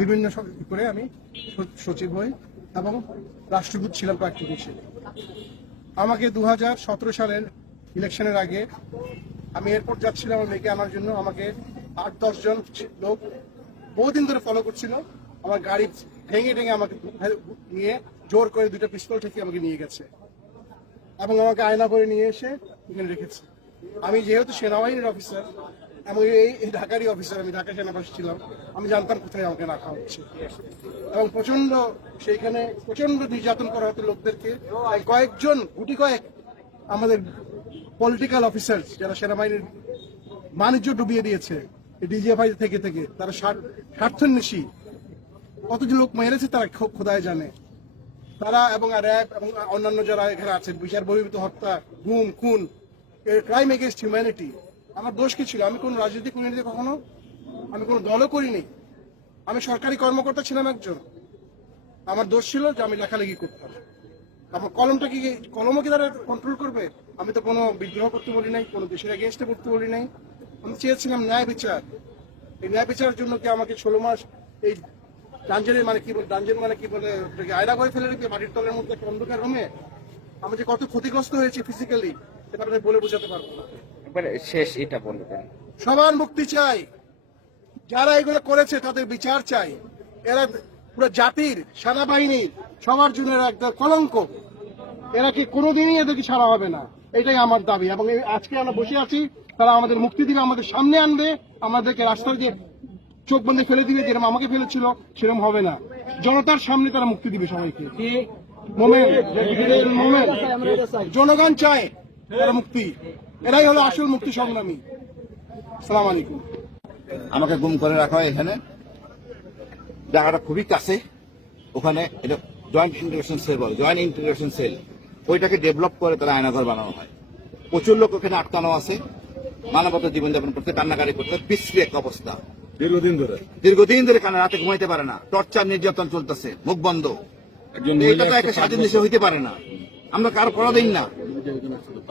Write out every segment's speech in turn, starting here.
বিভিন্ন করে আমি সচিব হই এবং রাষ্ট্রদূত ছিলাম কয়েকটি দেশে। আমাকে 2017 সালের ইলেকশনের আগে আমি এয়ারপোর্ট যাচ্ছিলাম আমার মেয়েকে আনার জন্য। আমাকে 8-10 জন লোক বহুদিন ধরে ফলো করছিল। আমার গাড়ি ভেঙে আমাকে নিয়ে জোর করে 2টা পিস্তল থেকে আমাকে নিয়ে গেছে এবং আমাকে আয়না করে নিয়ে এসে এখানে রেখেছে। আমি যেহেতু সেনাবাহিনীর অফিসার এবং এই ঢাকারই অফিসার, আমি ঢাকা সেনাবাসী ছিলাম, আমি জানতাম কোথায় আমাকে রাখা হচ্ছে এবং সেইখানে প্রচন্ড নির্যাতন করা হতো লোকদেরকে। কয়েকজন গুটি কয়েক আমাদের পলিটিক্যাল অফিসার যারা সেনাবাহিনীর বাণিজ্য ডুবিয়ে দিয়েছে ডিজিএফআই থেকে তারা স্বার্থান্বেষী কতজন লোক মেরেছে তারা খোদায় জানে। তারা এবং র্যাব এবং অন্যান্য যারা এখানে আছেন, বিচার বহির্ভূত হত্যা, গুম, খুন, ক্রাইম এগেইনস্ট হিউম্যানিটি। আমার দোষ কি ছিল? আমি কোনো রাজনৈতিক করিনি কখনো, আমি কোনো দলও করিনি, আমি সরকারি কর্মকর্তা ছিলাম একজন। আমার দোষ ছিল যে আমি লেখালেখি করতাম। আমার কলমও কি তারা কন্ট্রোল করবে? আমি তো কোনো বিদ্রোহ করতে বলি নাই, কোনো দেশের এগেইনস্টে করতে বলি নাই। আমি চেয়েছিলাম ন্যায় বিচার। এই ন্যায় বিচারের জন্য কি আমাকে 16 মাস এই ডাঞ্জেনের ডাঞ্জেন মানে কি বলে আয়না করে ফেলে রেখে মাটির তলের মধ্যে একটা অন্ধকার রুমে আমি যে কত ক্ষতিগ্রস্ত হয়েছি ফিজিক্যালি, সেটা আমি বলে বোঝাতে পারবো না। শেষ এটা বলবেন, সবার মুক্তি চাই, যারা এগুলো করেছে তাদের বিচার চাই। এরা পুরো জাতির, সেনাবাহিনী সবার জন্য একটা কলঙ্ক। এরা কি কোনোদিনই এদেরকে ছাড়া হবে না, এটাই আমার দাবি। এবং আজকে আমরা বসে আছি, তারা আমাদের মুক্তি দিবে, আমাদের সামনে আনবে, আমাদেরকে রাস্তায় যে চোখ বন্ধে ফেলে দিবে, যেরকম আমাকে ফেলেছিল সেরকম হবে না। জনতার সামনে তারা মুক্তি দিবে সবাইকে। জনগণ চায় তারা মুক্তি, এরাই হলো আসল মুক্তি সংগ্রামী। আসসালামু আলাইকুম। আমাকে গুম করে রাখা হয় এখানে, জায়গাটা খুবই কাছে। ওখানে এটা জয়েন্ট ইন্টিগ্রেশন সেল বলে, জয়েন্ট ইন্টিগ্রেশন সেল, ওইটাকে ডেভেলপ করে তারা আয়নাঘর বানানো হয়। প্রচুর লোক ওখানে আটকানো আছে, মানবতা জীবনযাপন করতে, কান্নাকারি করতে, বিশ্রী এক অবস্থা। দীর্ঘদিন ধরে কানে রাতে ঘুমাইতে পারে না, টর্চার নির্যাতন চলতেছে, মুখ বন্ধ। এটা তো একটা স্বাধীন দেশে হইতে পারে না। আমরা কারো করা দিন না,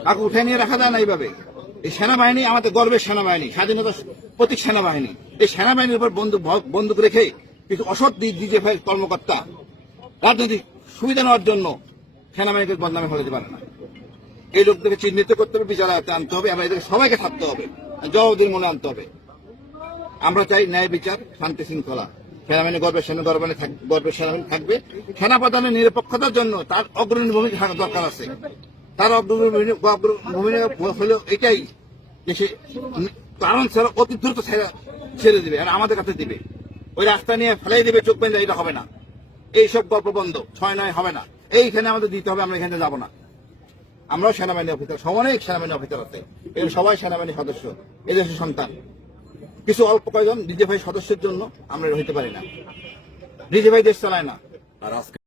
কাউকে উঠে নিয়ে রাখা যায় না এইভাবে। এই সেনাবাহিনী আমাদের গর্বের সেনাবাহিনী, স্বাধীনতার প্রতীক সেনাবাহিনী। এই সেনাবাহিনীর উপর বন্দুক রেখে কিছু অসৎ ডিজিএফআই কর্মকর্তা রাজনৈতিক সুবিধা নেওয়ার জন্য সেনাবাহিনীকে বদনামে ফেলতে পারে না। এই লোকদেরকে চিহ্নিত করতে হবে, বিচার আনতে হবে, এবং এদেরকে সবাইকে থাকতে হবে, জবাবদিহির মনে আনতে হবে। আমরা চাই ন্যায় বিচার, শান্তি শৃঙ্খলা। সেনাবাহিনী গর্বের সেনাবাহিনী থাকবে। সেনাপ্রধানের নিরপেক্ষতার জন্য তার অগ্রণী ভূমিকা থাকা দরকার আছে। তার ভূমিকা হলো এটাই যে সে কারণ ছাড়া অতি দ্রুত ছেড়ে দিবে, আর আমাদের কাছে দিবে। ওই রাস্তা নিয়ে ফেলাই দিবে, চোখ বেঁধে, এটা হবে না। এইসব গল্প বন্ধ, 6-9 হবে না। এইখানে আমাদের দিতে হবে, আমরা এখানে যাবো না। আমরাও সেনাবাহিনী অফিসার, অনেক সেনাবাহিনী অফিসার আছে, এর সবাই সেনাবাহিনী সদস্য, এই দেশের সন্তান। কিছু অল্প কয়েকজন ডিজিএফআই সদস্যের জন্য আমরা হইতে পারি না। ডিজিএফআই দেশ চালায় না। আর আজকে